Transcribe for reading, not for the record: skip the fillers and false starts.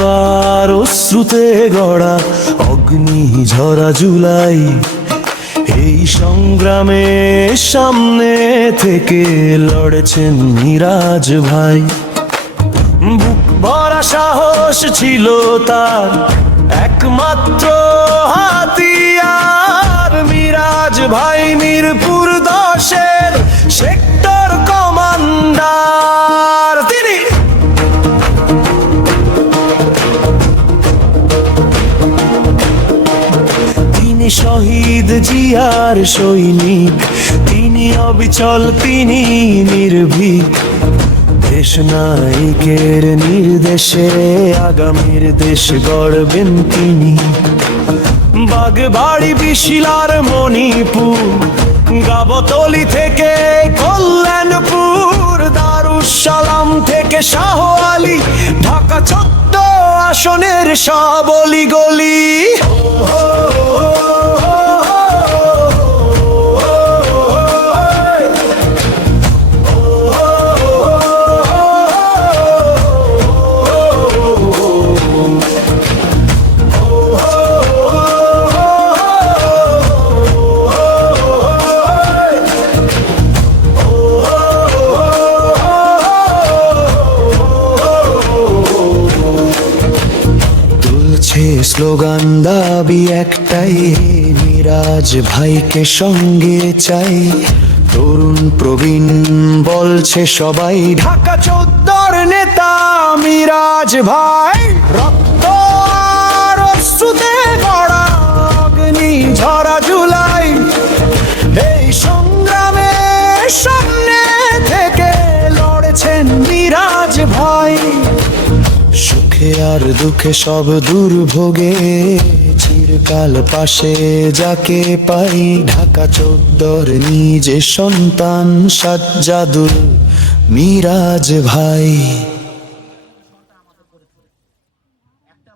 আর অশ্রুতে গড়া অগ্নি ঝরা জুলাই। এই সংগ্রামে সামনে থেকে লড়েছেন মিরাজ ভাই। বুক ভরা সাহস ছিল তার একমাত্র হাতিয়ার। মিরাজ ভাই মিরপুর 10-এর সেক্টর কমান্ডার। তিনি শহীদ জিয়ার সৈনিক, তিনি অবিচল, তিনি নির্ভীক। দেশ নায়কের নির্দেশে আগামীর দেশ গড়বেন তিনি। বাগবাড়ি, বিশিলার, মণিপুর, গাবতলী থেকে কল্যাণপুর, দারুসালাম থেকে শাহ আলী, ঢাকা 14 আসনের সব অলি গলি। স্লোগান দাবি একটাই, মিরাজ ভাইকে সঙ্গে চাই। তরুণ প্রবীণ বলছে সবাই, ঢাকা 14-র নেতা মিরাজ ভাই। রক্ত আর অশ্রুতে গড়া অগ্নি ঝরা জুলাই। এই সংগ্রামে সামনে থেকে লড়েছেন মিরাজ ভাই। সুখে আর দুঃখে সব দুর্ভোগে চিরকাল পাশে যাকে পাই। ঢাকা 14-র নিজে সন্তান সাজ্জাদুল মিরাজ ভাই।